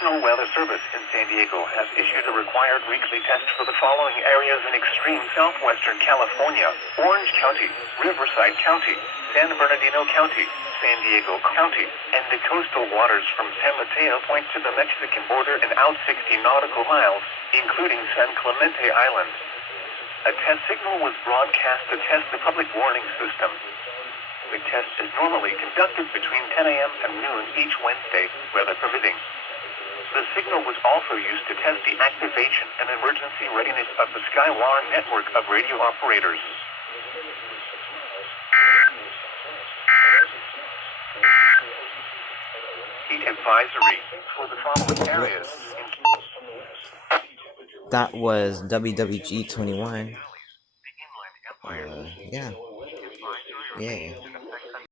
National Weather Service in San Diego has issued a required weekly test for the following areas in extreme southwestern California: Orange County, Riverside County, San Bernardino County, San Diego County, and the coastal waters from San Mateo Point to the Mexican border and out 60 nautical miles, including San Clemente Island. A test signal was broadcast to test the public warning system. The test is normally conducted between 10 a.m. and noon each Wednesday, weather permitting. The signal was also used to test the activation and emergency readiness of the Skywar network of radio operators. Heat advisory for the following areas. That was WWG 21. Yeah.